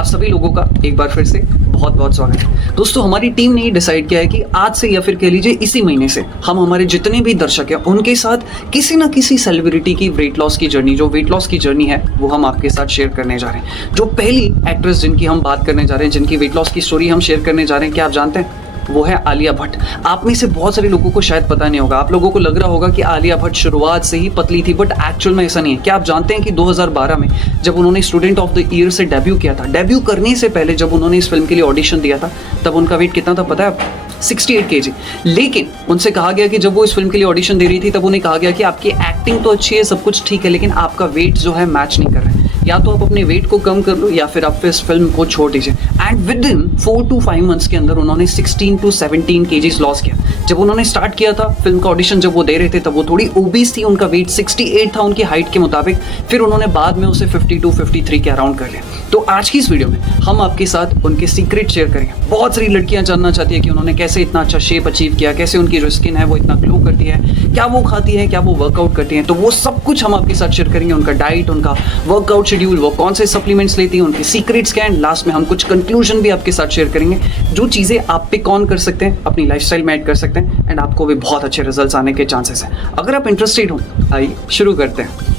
आप सभी लोगों का एक बार फिर से बहुत बहुत स्वागत है। दोस्तों, हमारी टीम ने डिसाइड किया है कि आज से या फिर कह लीजिए इसी महीने से हम हमारे जितने भी दर्शक हैं उनके साथ किसी ना किसी सेलिब्रिटी की वेट लॉस की जर्नी, जो वेट लॉस की जर्नी है वो हम आपके साथ शेयर करने जा रहे हैं। जो पहली एक्ट्रेस जिनकी हम बात करने जा रहे हैं, जिनकी वेट लॉस की स्टोरी हम शेयर करने जा रहे हैं, क्या आप जानते हैं? वो है आलिया भट्ट। आप में से बहुत सारे लोगों को शायद पता नहीं होगा, आप लोगों को लग रहा होगा कि आलिया भट्ट शुरुआत से ही पतली थी, बट एक्चुअल में ऐसा नहीं है। क्या आप जानते हैं कि 2012 में जब उन्होंने स्टूडेंट ऑफ द ईयर से डेब्यू किया था, डेब्यू करने से पहले जब उन्होंने इस फिल्म के लिए ऑडिशन दिया था, तब उनका वेट कितना था पता है? 68 kg। लेकिन उनसे कहा गया कि जब वो इस फिल्म के लिए ऑडिशन दे रही थी तब उन्हें कहा गया कि आपकी एक्टिंग तो अच्छी है, सब कुछ ठीक है, लेकिन आपका वेट जो है मैच नहीं कर रहा है। या तो आप अपने वेट को कम कर लो या फिर आप इस फिल्म को छोड़ दीजिए। And with in 4 to 5 months के अंदर उन्होंने 16 to 17 kg लॉस किया। जब उन्होंने स्टार्ट किया था फिल्म का ऑडिशन जब वो दे रहे थे तब वो थोड़ी ओबीस थी, उनका वेट 68 था उनकी हाइट के मुताबिक। फिर उन्होंने बाद में उसे 52 53 के अराउंड कर लिया। तो आज की इस वीडियो में हम आपके साथ उनके सीक्रेट शेयर करेंगे। बहुत सारी लड़कियां जानना चाहती है कि उन्होंने कैसे इतना अच्छा शेप अचीव किया, कैसे उनकी जो स्किन है वो इतना ग्लो करती है, क्या वो खाती है, क्या वो वर्कआउट करती है। तो वो सब कुछ हम आपके साथ शेयर करेंगे। उनका डाइट, उनका वर्कआउट शेड्यूल, वो कौन से सप्लीमेंट्स लेती है, उनके सीक्रेट्स क्या हैं। लास्ट में हम कुछ कंक्लूजन भी आपके साथ शेयर करेंगे, जो चीज़ें आप पिक ऑन कर सकते हैं, अपनी लाइफस्टाइल में ऐड कर सकते हैं एंड आपको भी बहुत अच्छे रिजल्ट्स आने के चांसेस हैं। अगर आप इंटरेस्टेड हो, आइए शुरू करते हैं।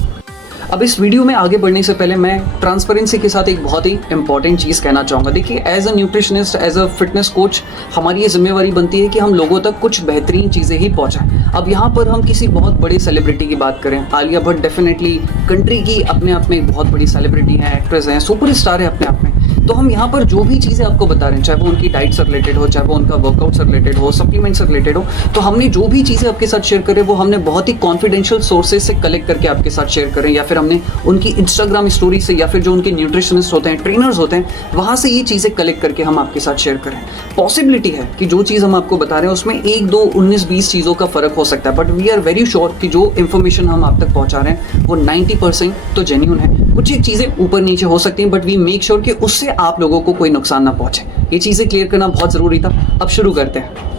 अब इस वीडियो में आगे बढ़ने से पहले मैं ट्रांसपेरेंसी के साथ एक बहुत ही इंपॉर्टेंट चीज़ कहना चाहूँगा। देखिए, as a nutritionist, as a fitness coach, हमारी ये जिम्मेवारी बनती है कि हम लोगों तक कुछ बेहतरीन चीज़ें ही पहुँचाएं। अब यहाँ पर हम किसी बहुत बड़े सेलिब्रिटी की बात करें, आलिया भट्ट डेफिनेटली कंट्री की अपने आप में एक बहुत बड़ी सेलिब्रिटी है, एक्ट्रेस है, सुपरस्टार है अपने आप में। तो हम यहाँ पर जो भी चीज़ें आपको बता रहे हैं, चाहे वो उनकी डाइट से रिलेटेड हो, चाहे वो उनका वर्कआउट से रिलेटेड हो, सप्लीमेंट से रिलेटेड हो, तो हमने जो भी चीज़ें आपके साथ शेयर करें वो हमने बहुत ही कॉन्फिडेंशियल सोर्सेज से कलेक्ट करके आपके साथ शेयर करें, या फिर हमने उनकी इंस्टाग्राम स्टोरी से, या फिर जो उनके न्यूट्रिशनिस्ट होते हैं, ट्रेनर्स होते हैं, वहाँ से ये चीज़ें कलेक्ट करके हम आपके साथ शेयर करें। पॉसिबिलिटी है कि जो चीज़ हम आपको बता रहे हैं उसमें 1 2 19 20 चीज़ों का फर्क हो सकता है, but we are very sure कि जो इन्फॉर्मेशन हम आप तक पहुँचा रहे हैं वो 90% तो जेन्युइन है। कुछ एक चीज़ें ऊपर नीचे हो सकती हैं, बट वी मेक श्योर कि उससे आप लोगों को कोई नुकसान ना पहुंचे। ये चीज़ें क्लियर करना बहुत ज़रूरी था। अब शुरू करते हैं।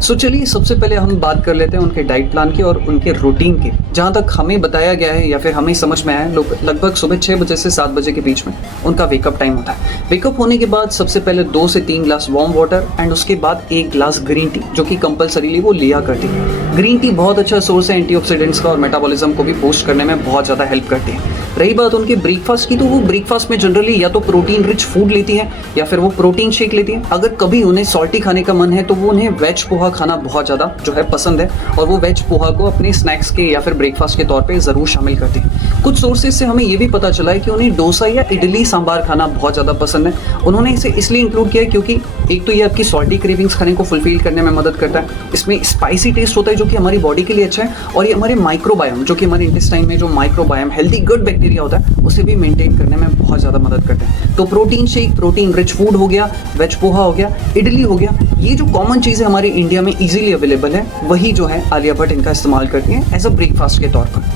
सो चलिए, सबसे पहले हम बात कर लेते हैं उनके डाइट प्लान की और उनके रूटीन की। जहाँ तक हमें बताया गया है या फिर हमें समझ में आया है, लगभग सुबह 6 बजे से 7 बजे के बीच में उनका वेकअप टाइम होता है। वेकअप होने के बाद सबसे पहले 2 से 3 ग्लास वार्म वाटर एंड उसके बाद 1 ग्लास ग्रीन टी, जो कि कंपलसरीली वो लिया करती है। ग्रीन टी बहुत अच्छा सोर्स है एंटीऑक्सीडेंट्स का और मेटाबॉलिज्म को भी बूस्ट करने में बहुत ज़्यादा हेल्प करती है। रही बात उनके ब्रेकफास्ट की, तो वो ब्रेकफास्ट में जनरली या तो प्रोटीन रिच फूड लेती हैं या फिर वो प्रोटीन शेक लेती हैं। अगर कभी उन्हें सॉल्टी खाने का मन है तो वो उन्हें वेज पोहा खाना बहुत ज़्यादा जो है पसंद है, और वो वेज पोहा को अपने स्नैक्स के या फिर ब्रेकफास्ट के तौर पे ज़रूर शामिल करती हैं। कुछ सोर्सेज से हमें ये भी पता चला है कि उन्हें डोसा या इडली सांबार खाना बहुत ज़्यादा पसंद है। उन्होंने इसे इसलिए इंक्लूड किया है क्योंकि एक तो ये आपकी सॉल्टी क्रेविंग्स खाने को फुलफिल करने में मदद करता है, इसमें स्पाइसी टेस्ट होता है जो कि हमारी बॉडी के लिए अच्छा है, और ये हमारे माइक्रोबायोम, जो कि हमारे इंटेस्टाइन में जो माइक्रोबायोम हेल्दी गुड बैक्टीरिया होता है, उसे भी मेंटेन करने में बहुत ज़्यादा मदद करते हैं। तो protein shake, protein rich food हो गया, वेज पोहा हो गया, इडली हो गया, ये जो कॉमन चीज़ें हमारे इंडिया में इजीली अवेलेबल है, वही जो है आलिया भट्ट इनका इस्तेमाल करती हैं एज अ ब्रेकफास्ट के तौर पर।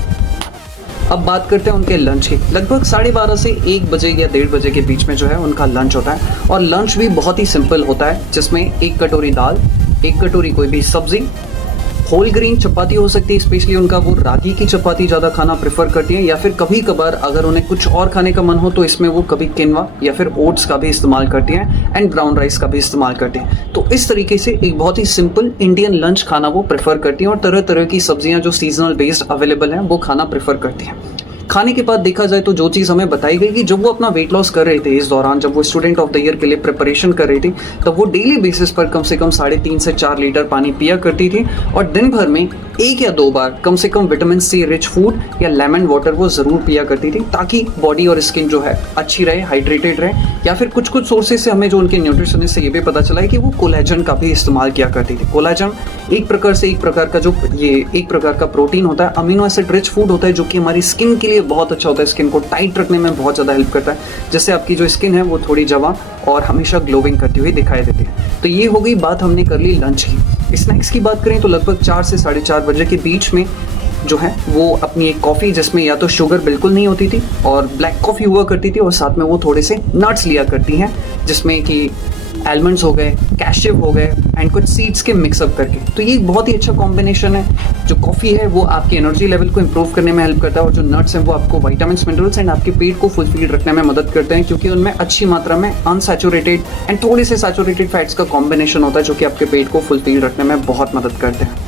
अब बात करते हैं उनके लंच की। लगभग 12:30 से 1 बजे या 1:30 बजे के बीच में जो है उनका लंच होता है, और लंच भी बहुत ही सिंपल होता है, जिसमें 1 कटोरी दाल, 1 कटोरी कोई भी सब्जी, होल ग्रेन चपाती हो सकती है, स्पेशली उनका वो रागी की चपाती ज़्यादा खाना प्रेफर करती हैं, या फिर कभी कभार अगर उन्हें कुछ और खाने का मन हो तो इसमें वो कभी किनवा या फिर ओट्स का भी इस्तेमाल करती हैं एंड ब्राउन राइस का भी इस्तेमाल करती हैं। तो इस तरीके से एक बहुत ही सिंपल इंडियन लंच खाना वो प्रेफर करती हैं, और तरह तरह की सब्जियां जो सीजनल बेस्ड अवेलेबल हैं वो खाना प्रेफर करती हैं। खाने के बाद देखा जाए तो जो चीज़ हमें बताई गई कि जब वो अपना वेट लॉस कर रहे थे, इस दौरान जब वो स्टूडेंट ऑफ द ईयर के लिए प्रिपरेशन कर रही थी, तब वो डेली बेसिस पर कम से कम 3.5 से 4 लीटर पानी पिया करती थी, और दिन भर में 1 या 2 बार कम से कम विटामिन सी रिच फूड या लेमन वाटर वो ज़रूर पिया करती थी, ताकि बॉडी और स्किन जो है अच्छी रहे, हाइड्रेटेड रहे। या फिर कुछ सोर्सेज से हमें जो उनके न्यूट्रिशनिस्ट से ये भी पता चला है कि वो कोलेजन का भी इस्तेमाल किया करती थी। कोलेजन एक प्रकार का प्रोटीन होता है, अमीनो एसिड रिच फूड होता है, जो कि हमारी स्किन के लिए बहुत अच्छा होता है, स्किन को टाइट रखने में बहुत ज़्यादा हेल्प करता है, जिससे आपकी जो स्किन है वो थोड़ी जवां और हमेशा ग्लोविंग करती हुई दिखाई देती है। तो ये हो गई बात, हमने कर ली लंच की। स्नैक्स की बात करें तो लगभग 4 से 4:30 बजे के बीच में जो है वो अपनी एक कॉफ़ी, जिसमें या तो शुगर बिल्कुल नहीं होती थी और ब्लैक कॉफ़ी हुआ करती थी, और साथ में वो थोड़े से नट्स लिया करती हैं, जिसमें कि आलमंड्स हो गए, कैशिव हो गए एंड कुछ सीड्स के मिक्सअप करके। तो ये एक बहुत ही अच्छा कॉम्बिनेशन है। जो कॉफ़ी है वो आपकी एनर्जी लेवल को इंप्रूव करने में हेल्प करता है और जो नट्स हैं वो आपको विटामिन मिनरल्स एंड आपके पेट को फुलफिल रखने में मदद करते हैं, क्योंकि उनमें अच्छी मात्रा में अनसैचुरेटेड एंड थोड़े से सैचुरेटेड फैट्स का कॉम्बिनेशन होता है जो कि आपके पेट को फुलफिल रखने में बहुत मदद करते हैं।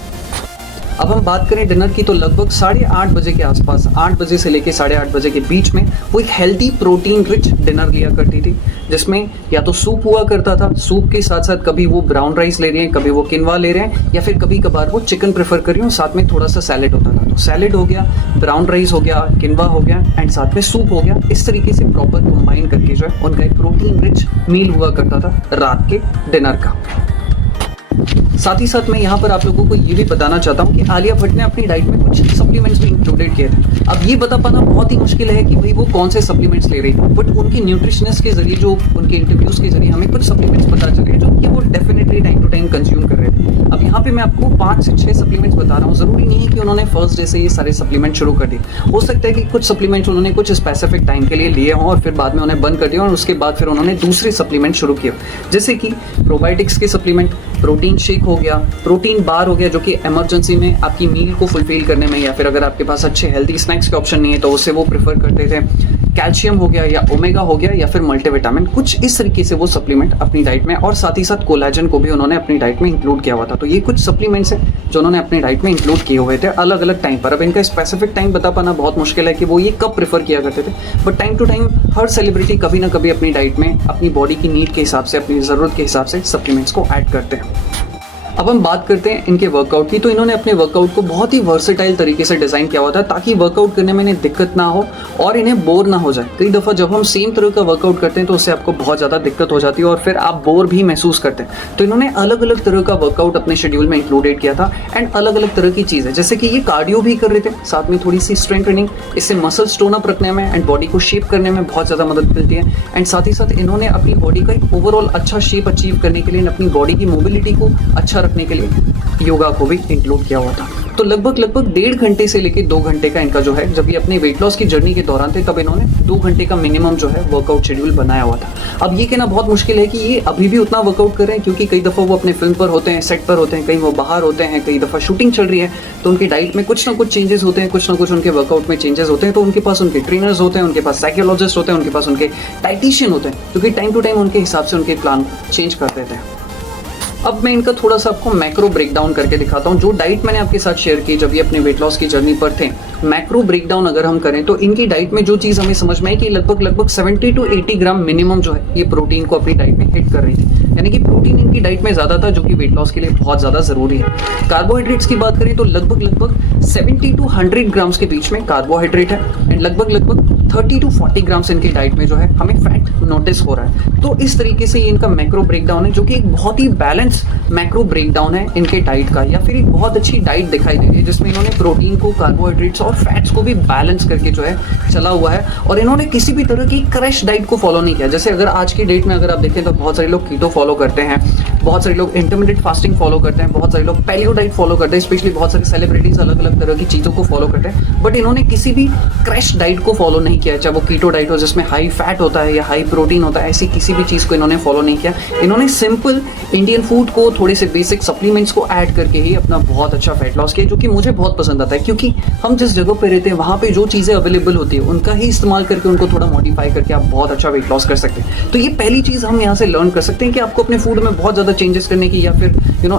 अब हम बात करें डिनर की, तो लगभग 8:30 बजे के आसपास, 8 बजे से लेकर 8:30 बजे के बीच में वो एक हेल्दी प्रोटीन रिच डिनर लिया करती थी, जिसमें या तो सूप हुआ करता था, सूप के साथ साथ कभी वो ब्राउन राइस ले रही हैं, कभी वो किनवा ले रहे हैं, या फिर कभी कभार वो चिकन प्रेफर कर रही हूँ, साथ में थोड़ा सा सैलेड होता था। तो सैलेड हो गया, ब्राउन राइस हो गया, किनवा हो गया एंड साथ में सूप हो गया। इस तरीके से प्रॉपर कंबाइन करके जो है उनका एक प्रोटीन रिच मील हुआ करता था रात के डिनर का। साथ ही साथ मैं यहाँ पर आप लोगों को ये भी बताना चाहता हूँ कि आलिया भट्ट ने अपनी डाइट में कुछ सप्लीमेंट्स भी इंक्लूडेड किए थे। अब ये बता पाना बहुत ही मुश्किल है कि भाई वो कौन से सप्लीमेंट्स ले रही है, बट उनकी न्यूट्रिशनिस्ट के जरिए, जो उनके इंटरव्यूज के जरिए हमें कुछ सप्लीमेंट्स पता चले जो कि वो definitely time to time consume कर रहे थे। अब यहाँ पे मैं आपको 5 से 6 सप्लीमेंट्स बता रहा हूँ। जरूरी नहीं है कि उन्होंने फर्स्ट डे से ये सारे सप्लीमेंट शुरू कर दिए। हो सकता है कि कुछ सप्लीमेंट्स उन्होंने कुछ स्पेसिफिक टाइम के लिए लिए हों और फिर बाद में उन्हें बंद कर दिया और उसके बाद फिर उन्होंने दूसरे सप्लीमेंट शुरू किए, जैसे कि प्रोबायोटिक्स के सप्लीमेंट, प्रोटीन शेक हो गया, प्रोटीन बार हो गया जो कि इमरजेंसी में आपकी मील को फुलफिल करने में, या फिर अगर आपके पास अच्छे हेल्दी स्नैक्स के ऑप्शन नहीं है तो उससे वो प्रेफर करते थे। कैल्शियम हो गया या ओमेगा हो गया या फिर मल्टीविटामिन, कुछ इस तरीके से वो सप्लीमेंट अपनी डाइट में, और साथ ही साथ कोलेजन को भी उन्होंने अपनी डाइट में इंक्लूड किया हुआ था। तो ये कुछ सप्लीमेंट्स हैं जो उन्होंने अपनी डाइट में इंक्लूड किए हुए थे अलग अलग टाइम पर। अब इनका स्पेसिफिक टाइम बता पाना बहुत मुश्किल है कि वो ये कब प्रेफर किया करते थे, बट टाइम टू टाइम हर सेलिब्रिटी कभी ना कभी अपनी डाइट में अपनी बॉडी की नीड के हिसाब से, अपनी ज़रूरत के हिसाब से सप्लीमेंट्स को ऐड करते हैं। अब हम बात करते हैं इनके वर्कआउट की, तो इन्होंने अपने वर्कआउट को बहुत ही वर्सेटाइल तरीके से डिज़ाइन किया हुआ था ताकि वर्कआउट करने में इन्हें दिक्कत ना हो और इन्हें बोर ना हो जाए। कई दफ़ा जब हम सेम तरह का वर्कआउट करते हैं तो उससे आपको बहुत ज़्यादा दिक्कत हो जाती है और फिर आप बोर भी महसूस करते हैं। तो इन्होंने अलग अलग तरह का वर्कआउट अपने शेड्यूल में इंक्लूडेड किया था एंड अलग अलग तरह की चीज़ें, जैसे कि ये कार्डियो भी कर रहे थे, साथ में थोड़ी सी स्ट्रेंथ ट्रेनिंग, इससे मसल स्टोन अप रखने में एंड बॉडी को शेप करने में बहुत ज़्यादा मदद मिलती है। एंड साथ ही साथ इन्होंने अपनी बॉडी का एक ओवरऑल अच्छा शेप अचीव करने के लिए, अपनी बॉडी की मोबिलिटी को अच्छा रखने के लिए योगा को भी इंक्लूड किया हुआ था। तो लगभग 1.5 घंटे से लेकर 2 घंटे का इनका जो है, जब ये अपने वेट लॉस की जर्नी के दौरान थे तब इन्होंने 2 घंटे का मिनिमम जो है वर्कआउट शेड्यूल बनाया हुआ था। अब ये कहना बहुत मुश्किल है कि ये अभी भी उतना वर्कआउट कर रहे हैं, क्योंकि कई दफ़ा वो अपने फिल्म पर होते हैं, सेट पर होते हैं, कहीं वो बाहर होते हैं, कई दफ़ा शूटिंग चल रही है, तो उनकी डाइट में कुछ ना कुछ चेंजेस होते हैं, कुछ ना कुछ उनके वर्कआउट में चेंजेस होते हैं। तो उनके पास उनके ट्रेनर्स होते हैं, उनके पास साइकोलॉजिस्ट होते हैं, उनके पास उनके डाइटिशियन होते हैं, जो कि टाइम टू टाइम उनके हिसाब से उनके प्लान चेंज कर देते हैं। अब मैं इनका थोड़ा सा आपको मैक्रो ब्रेकडाउन करके दिखाता हूँ। जो डाइट मैंने आपके साथ शेयर की जब ये अपने वेट लॉस की जर्नी पर थे, मैक्रो ब्रेकडाउन अगर हम करें तो इनकी डाइट में जो चीज़ हमें समझ में आई कि लगभग 70 to 80 ग्राम मिनिमम जो है ये प्रोटीन को अपनी डाइट में हिट कर रही थी, यानी कि प्रोटीन इनकी डाइट में ज़्यादा था, जो कि वेट लॉस के लिए बहुत ज़्यादा ज़रूरी है। कार्बोहाइड्रेट्स की बात करें तो लगभग 70 to 100 ग्राम्स के बीच में कार्बोहाइड्रेट है एंड लगभग 30 to 40 ग्राम्स इनकी डाइट में जो है हमें फैट नोटिस हो रहा है। तो इस तरीके से ये इनका मैक्रो ब्रेकडाउन है, जो कि एक बहुत ही बैलेंस मैक्रो ब्रेकडाउन है इनके डाइट का, या फिर एक बहुत अच्छी डाइट दिखाई दे रही है जिसमें इन्होंने प्रोटीन को, कार्बोहाइड्रेट्स और फैट्स को भी बैलेंस करके जो है चला हुआ है। और इन्होंने किसी भी तरह की क्रैश डाइट को फॉलो नहीं किया। जैसे अगर आज की डेट में अगर आप देखें तो बहुत सारे लोग कीटो फॉलो करते हैं, बहुत सारे लोग इंटरमिटेंट फास्टिंग फॉलो करते हैं, बहुत सारे लोग पैलियो डाइट फॉलो करते हैं, स्पेशली बहुत सारे सेलिब्रिटीज अलग अलग तरह की चीज़ों को फॉलो करते हैं, बट इन्होंने किसी भी क्रैश डाइट को फॉलो नहीं किया, चाहे वो कीटो डाइट हो जिसमें हाई फैट होता है या हाई प्रोटीन होता है, ऐसी किसी भी चीज़ को इन्होंने फॉलो नहीं किया। इन्होंने सिंपल इंडियन फूड को, थोड़े से बेसिक सप्लीमेंट्स को ऐड करके ही अपना बहुत अच्छा फैट लॉस किया, जो कि मुझे बहुत पसंद आता है, क्योंकि हम जिस जगह पे रहते हैं वहाँ पे जो चीज़ें अवेलेबल होती है उनका ही इस्तेमाल करके उनको थोड़ा मॉडिफाई करके आप बहुत अच्छा वेट लॉस कर सकते हैं। तो ये पहली चीज़ हम यहाँ से लर्न कर सकते हैं कि आपको अपने फूड में बहुत ज़्यादा चेंजेस करने की या फिर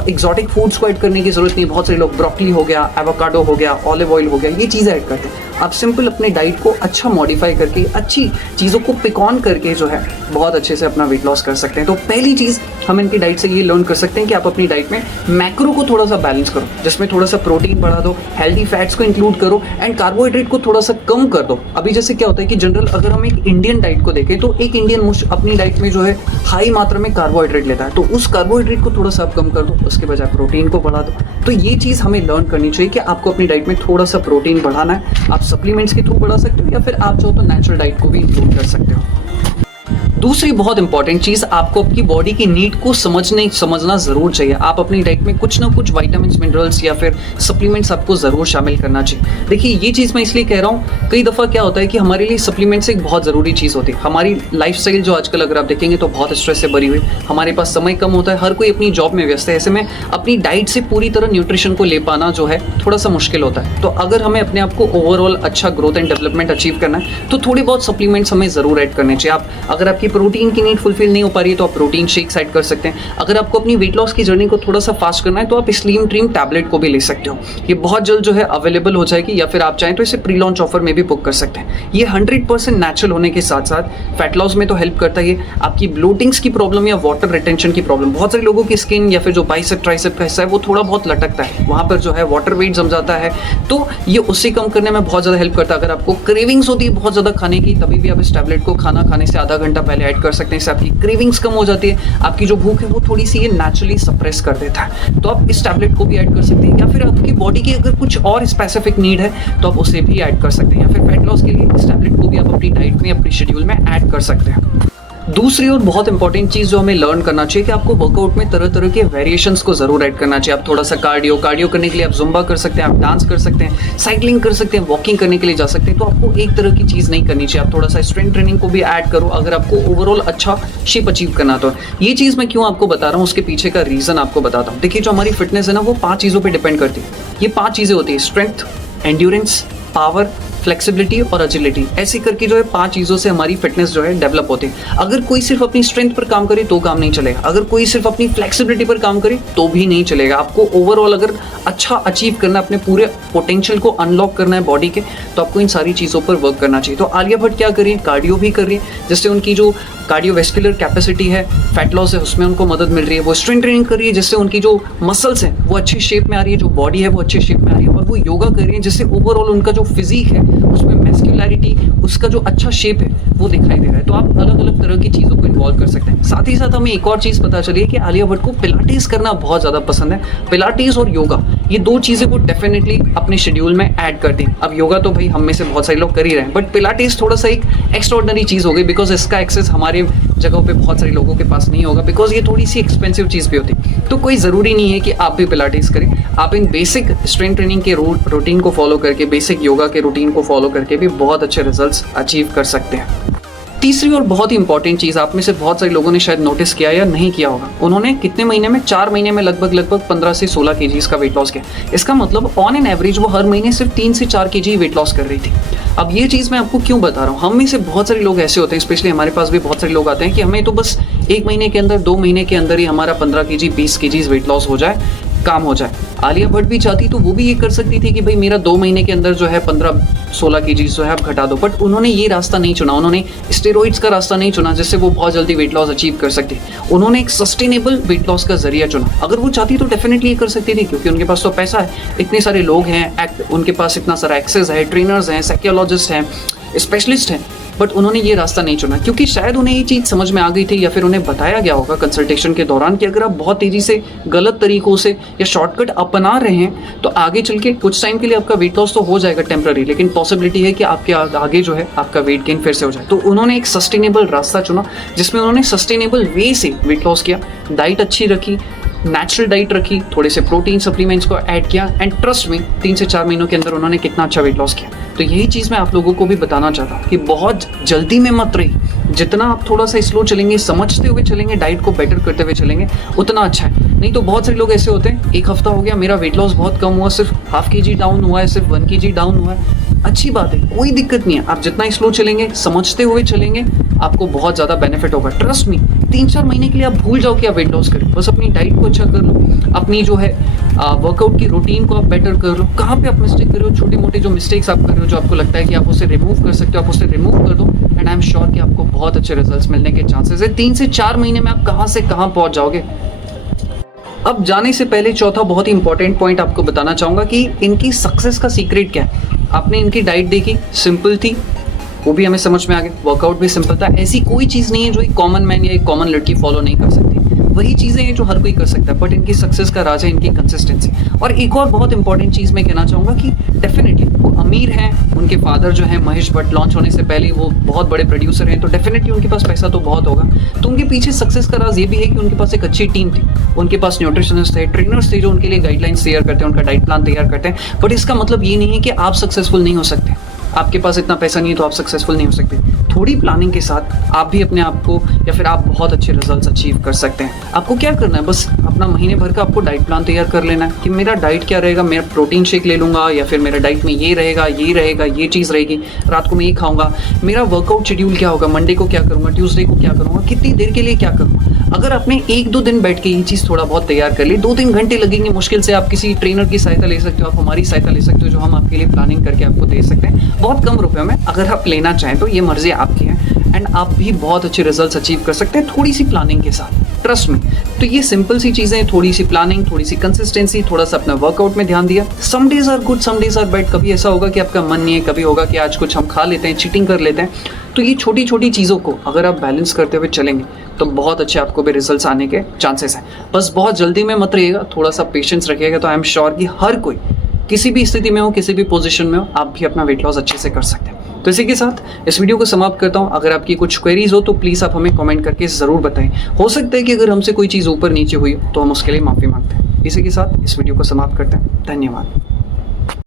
एक्सोटिक फूड्स को ऐड करने की जरूरत नहीं। बहुत सारे लोग ब्रोकली हो गया, एवोकाडो हो गया, ऑलिव ऑयल हो गया, ये चीज़ें ऐड करते हैं। आप सिंपल अपने डाइट को अच्छा मॉडिफाई करके, अच्छी चीज़ों को पिक ऑन करके जो है बहुत अच्छे से अपना वेट लॉस कर सकते हैं। तो पहली चीज़ हम इनकी डाइट से ये लर्न कर सकते हैं कि आप अपनी डाइट में मैक्रो को थोड़ा सा बैलेंस करो, जिसमें थोड़ा सा प्रोटीन बढ़ा दो, हेल्दी फैट्स को इंक्लूड करो एंड कार्बोहाइड्रेट को थोड़ा सा कम कर दो। अभी जैसे क्या होता है कि जनरल अगर हम एक इंडियन डाइट को देखें तो एक इंडियन अपनी डाइट में जो है हाई मात्रा में कार्बोहाइड्रेट लेता है, तो उस कार्बोहाइड्रेट को थोड़ा सा आप कम कर दो, उसके बजाय प्रोटीन को बढ़ा दो। तो ये चीज़ हमें लर्न करनी चाहिए कि आपको अपनी डाइट में थोड़ा सा प्रोटीन बढ़ाना है। आप सप्लीमेंट्स के थ्रू बढ़ा सकते हो या फिर आप चाहो तो नेचुरल डाइट को भी इंक्लूड कर सकते हो। दूसरी बहुत इंपॉर्टेंट चीज़, आपको आपकी बॉडी की नीड को समझना ज़रूर चाहिए। आप अपनी डाइट में कुछ ना कुछ विटामिन्स, मिनरल्स या फिर सप्लीमेंट्स आपको ज़रूर शामिल करना चाहिए। देखिए ये चीज़ मैं इसलिए कह रहा हूँ, कई दफ़ा क्या होता है कि हमारे लिए सप्लीमेंट्स एक बहुत ज़रूरी चीज़ होती है। हमारी लाइफस्टाइल जो आजकल अगर आप देखेंगे तो बहुत स्ट्रेस से भरी हुई, हमारे पास समय कम होता है, हर कोई अपनी जॉब में व्यस्त है। ऐसे में अपनी डाइट से पूरी तरह न्यूट्रिशन को ले पाना जो है थोड़ा सा मुश्किल होता है। तो अगर हमें अपने आप को ओवरऑल अच्छा ग्रोथ एंड डेवलपमेंट अचीव करना है तो थोड़ी बहुत सप्लीमेंट्स हमें ज़रूर ऐड करने चाहिए। आप अगर आपकी प्रोटीन की नीड फुलफिल नहीं हो पा रही है तो आप प्रोटीन शेक्स ऐड कर सकते हैं। अगर आपको अपनी वेट लॉस की जर्नी को थोड़ा सा फास्ट करना है तो आप स्लिम ड्रीम टैबलेट को भी ले सकते हो। ये बहुत जल्द जो है अवेलेबल हो जाएगी, या फिर आप चाहें तो इसे प्री लॉन्च ऑफर में भी बुक कर सकते हैं। ये 100% नेचुरल होने के साथ साथ फैट लॉस में तो हेल्प करता है। आपकी ब्लोटिंग्स की प्रॉब्लम या वाटर रिटेंशन की प्रॉब्लम, बहुत सारे लोगों की स्किन या फिर जो बाइसेप ट्राइसेप का हिस्सा है वो थोड़ा बहुत लटकता है, वहाँ पर जो है वाटर वेट जम जाता है, तो ये उससे कम करने में बहुत ज़्यादा हेल्प करता है। अगर आपको क्रेविंग्स होती है बहुत ज़्यादा खाने की, तभी भी आप इस टैबलेट को खाना खाने से आधा घंटा पहले ऐड कर सकते हैं। इससे आपकी क्रेविंग्स कम हो जाती है, आपकी जो भूख है वो थोड़ी सी ये नेचुरली सप्रेस कर देता है। तो आप इस टैबलेट को भी ऐड कर सकते हैं, या फिर आपकी बॉडी की अगर कुछ और स्पेसिफिक नीड है तो आप उसे भी ऐड कर सकते हैं, या फिर फैट लॉस के लिए इस टैबलेट को भी आप अपनी डाइट में, अपनी शेड्यूल में ऐड कर सकते हैं। दूसरी और बहुत इंपॉर्टेंट चीज़ जो हमें लर्न करना चाहिए कि आपको वर्कआउट में तरह तरह के वेरिएशंस को ज़रूर ऐड करना चाहिए। आप थोड़ा सा कार्डियो करने के लिए आप जुम्बा कर सकते हैं, आप डांस कर सकते हैं, साइकिलिंग कर सकते हैं, वॉकिंग करने के लिए जा सकते हैं। तो आपको एक तरह की चीज़ नहीं करनी चाहिए, आप थोड़ा सा स्ट्रेंथ ट्रेनिंग को भी ऐड करो अगर आपको ओवरऑल अच्छा शेप अचीव करना। तो ये चीज़ मैं क्यों आपको बता रहा हूँ, उसके पीछे का रीज़न आपको बताता हूँ। देखिए जो हमारी फिटनेस है ना वो 5 चीज़ों पर डिपेंड करती है। ये 5 चीज़ें होती है: स्ट्रेंथ, एंड्योरेंस, पावर, फ्लेक्सिबिलिटी और एजिलिटी। ऐसे करके जो है 5 चीज़ों से हमारी फिटनेस जो है डेवलप होती है। अगर कोई सिर्फ अपनी स्ट्रेंथ पर काम करे तो काम नहीं चलेगा, अगर कोई सिर्फ अपनी फ्लेक्सिबिलिटी पर काम करे तो भी नहीं चलेगा। आपको ओवरऑल अगर अच्छा अचीव करना है, अपने पूरे पोटेंशियल को अनलॉक करना है बॉडी के, तो आपको इन सारी चीज़ों पर वर्क करना चाहिए। तो आलिया भट्ट क्या कर रही है, कार्डियो भी कर रही है, जिससे उनकी जो कार्डियोवैस्कुलर कैपेसिटी है, फैट लॉस है, उसमें उनको मदद मिल रही है। वो स्ट्रेंथ ट्रेनिंग कर रही है, जिससे उनकी जो मसल्स हैं वो अच्छी शेप में आ रही है, जो बॉडी है वो अच्छी शेप में आ रही है। और वो योगा कर रही है, जिससे ओवरऑल उनका जो फिजिक है उसमें मैस्कुलैरिटी, उसका जो अच्छा शेप है वो दिखाई दे रहा है। तो आप अलग अलग तरह की चीज़ों को इन्वॉल्व कर सकते हैं। साथ ही साथ हमें एक और चीज़ पता चली है कि आलिया भट्ट को पिलाटेस करना बहुत ज़्यादा पसंद है। पिलाटेस और योगा, ये 2 चीज़ें वो डेफिनेटली अपने शेड्यूल में ऐड कर दें। अब योगा तो भाई हम में से बहुत सारे लोग कर ही रहे हैं, बट पिलाटेस थोड़ा सा एक एक्स्ट्राऑर्डिनरी चीज़ हो गई, बिकॉज इसका एक्सेस हमारे जगहों पे बहुत सारे लोगों के पास नहीं होगा, बिकॉज ये थोड़ी सी एक्सपेंसिव चीज़ भी होती है। तो कोई ज़रूरी नहीं है कि आप भी पिलाटेस करें, आप इन बेसिक स्ट्रेंथ ट्रेनिंग के रूटीन को फॉलो करके, बेसिक योगा के रूटीन को फॉलो करके भी बहुत अच्छे रिजल्ट्स अचीव कर सकते हैं। तीसरी और बहुत ही इंपॉर्टेंट चीज़, आप में से बहुत सारे लोगों ने शायद नोटिस किया या नहीं किया होगा, उन्होंने कितने महीने में, 4 महीने में लगभग 15 से 16 केजीज का वेट लॉस किया। इसका मतलब ऑन एन एवरेज वो हर महीने सिर्फ 3 से 4 केजी वेट लॉस कर रही थी। अब ये चीज़ मैं आपको क्यों बता रहा हूँ, हम में से बहुत सारे लोग ऐसे होते हैं, स्पेशली हमारे पास भी बहुत सारे लोग आते हैं कि हमें तो बस 1 महीने के अंदर, 2 महीने के अंदर ही हमारा 15 केजी 20 केजीज वेट लॉस हो जाए, काम हो जाए। आलिया भट्ट भी चाहती तो वो भी ये कर सकती थी कि भाई मेरा 2 महीने के अंदर जो है 15-16 केजीज जो है आप घटा दो, बट उन्होंने ये रास्ता नहीं चुना, उन्होंने स्टेरॉइड्स का रास्ता नहीं चुना जिससे वो बहुत जल्दी वेट लॉस अचीव कर सकती। उन्होंने एक सस्टेनेबल वेट लॉस का जरिया चुना। अगर वो चाहती तो डेफिनेटली ये कर सकती थी, क्योंकि उनके पास तो पैसा है, इतने सारे लोग हैं, उनके पास इतना सारा एक्सेस है, ट्रेनर्स हैं, साइकोलॉजिस्ट हैं, स्पेशलिस्ट हैं, बट उन्होंने ये रास्ता नहीं चुना क्योंकि शायद उन्हें ये चीज़ समझ में आ गई थी, या फिर उन्हें बताया गया होगा कंसल्टेशन के दौरान कि अगर आप बहुत तेज़ी से गलत तरीकों से या शॉर्टकट अपना रहे हैं तो आगे चल के कुछ टाइम के लिए आपका वेट लॉस तो हो जाएगा टेम्पररी, लेकिन पॉसिबिलिटी है कि आपके आगे जो है आपका वेट गेन फिर से हो जाए। तो उन्होंने एक सस्टेनेबल रास्ता चुना जिसमें उन्होंने सस्टेनेबल वे से वेट लॉस किया, डाइट अच्छी रखी, नेचुरल डाइट रखी, थोड़े से प्रोटीन सप्लीमेंट्स को ऐड किया, एंड ट्रस्ट में 3 से 4 महीनों के अंदर उन्होंने कितना अच्छा वेट लॉस किया। तो यही चीज़ मैं आप लोगों को भी बताना चाहता हूँ कि बहुत जल्दी में मत रहिए, जितना आप थोड़ा सा स्लो चलेंगे, समझते हुए चलेंगे, डाइट को बेटर करते हुए चलेंगे, उतना अच्छा है। नहीं तो बहुत सारे लोग ऐसे होते हैं, 1 हफ्ता हो गया मेरा वेट लॉस बहुत कम हुआ, सिर्फ ½ kg डाउन हुआ है, सिर्फ 1 kg डाउन हुआ है, अच्छी बात है, कोई दिक्कत नहीं है। आप जितना स्लो चलेंगे, समझते हुए चलेंगे, आपको बहुत ज़्यादा बेनिफिट होगा। ट्रस्ट मी, 3-4 महीने के लिए आप भूल जाओ कि आप वेट लॉस करें, बस अपनी डाइट को अच्छा कर लो, अपनी जो है वर्कआउट की रूटीन को आप बेटर कर लो। कहाँ पे आप मिस्टेक कर रहे हो, छोटे मोटे जो मिस्टेक्स आप कर रहे हो, जो आपको लगता है कि आप उसे रिमूव कर सकते हो, आप उसे रिमूव कर दो, एंड आई एम श्योर कि आपको बहुत अच्छे रिजल्ट्स मिलने के चांसेस है। 3 से 4 महीने में आप कहाँ से कहाँ पहुँच जाओगे। अब जाने से पहले चौथा बहुत ही इंपॉर्टेंट पॉइंट आपको बताना चाहूँगा कि इनकी सक्सेस का सीक्रेट क्या है। आपने इनकी डाइट देखी, सिंपल थी, वो भी हमें समझ में आ गया, वर्कआउट भी सिंपल था। ऐसी कोई चीज़ नहीं है जो एक कॉमन मैन या एक कॉमन लड़की फॉलो नहीं कर सकती। वही चीज़ें हैं जो हर कोई कर सकता है, बट इनकी सक्सेस का राज है इनकी कंसिस्टेंसी। और एक और बहुत इंपॉर्टेंट चीज़ मैं कहना चाहूँगा कि डेफिनेटली वो अमीर हैं, उनके फादर जो है महेश भट्ट लॉन्च होने से पहले वो बहुत बड़े प्रोड्यूसर हैं, तो डेफिनेटली उनके पास पैसा तो बहुत होगा। तो उनके पीछे सक्सेस का राज ये भी है कि उनके पास एक अच्छी टीम थी, उनके पास न्यूट्रिशनिस्ट थे, ट्रेनर्स थे जो उनके लिए गाइडलाइंस तैयार करते हैं, उनका डाइट प्लान तैयार करते हैं। बट इसका मतलब ये नहीं है कि आप सक्सेसफुल नहीं हो सकते, आपके पास इतना पैसा नहीं है तो आप सक्सेसफुल नहीं हो सकते। थोड़ी प्लानिंग के साथ आप भी अपने आप को या फिर आप बहुत अच्छे रिजल्ट्स अचीव कर सकते हैं। आपको क्या करना है, बस अपना महीने भर का आपको डाइट प्लान तैयार कर लेना है कि मेरा डाइट क्या रहेगा, मैं प्रोटीन शेक ले लूँगा या फिर मेरा डाइट में ये रहेगा, ये चीज़ रहेगी, रात को मैं ये खाऊंगा, मेरा वर्कआउट शेड्यूल क्या होगा, मंडे को क्या करूँगा, ट्यूसडे को क्या करूँगा, कितनी देर के लिए क्या करूँगा। अगर आपने 1-2 दिन बैठ के ये चीज़ थोड़ा बहुत तैयार कर ली, 2-3 घंटे लगेंगे मुश्किल से, आप किसी ट्रेनर की सहायता ले सकते हो, आप हमारी सहायता ले सकते हो जो हम आपके लिए प्लानिंग करके आपको दे सकते हैं बहुत कम रुपए में। अगर आप लेना चाहें तो ये मर्जी आपकी है एंड आप भी बहुत अच्छे रिजल्ट्स अचीव कर सकते हैं थोड़ी सी प्लानिंग के साथ, ट्रस्ट में। तो ये सिंपल सी चीज़ें, थोड़ी सी प्लानिंग, थोड़ी सी कंसिस्टेंसी, थोड़ा सा अपना वर्कआउट में ध्यान दिया। Some days are good, some days are bad. कभी ऐसा होगा कि आपका मन नहीं है, कभी होगा कि आज कुछ हम खा लेते हैं, चीटिंग कर लेते हैं। तो ये छोटी छोटी चीज़ों को अगर आप बैलेंस करते हुए चलेंगे तो बहुत अच्छे आपको भी रिजल्ट्स आने के चांसेस हैं। बस बहुत जल्दी में मत रहिएगा, थोड़ा सा पेशेंस रखिएगा, तो आई एम श्योर कि हर कोई किसी भी स्थिति में हो, किसी भी पोजीशन में हो, आप भी अपना वेट लॉस अच्छे से कर सकते हैं। तो इसी के साथ इस वीडियो को समाप्त करता हूं। अगर आपकी कुछ क्वेरीज हो तो प्लीज़ आप हमें कमेंट करके ज़रूर बताएं। हो सकता है कि अगर हमसे कोई चीज़ ऊपर नीचे हुई तो हम उसके लिए माफ़ी मांगते हैं। इसी के साथ इस वीडियो को समाप्त करते हैं। धन्यवाद।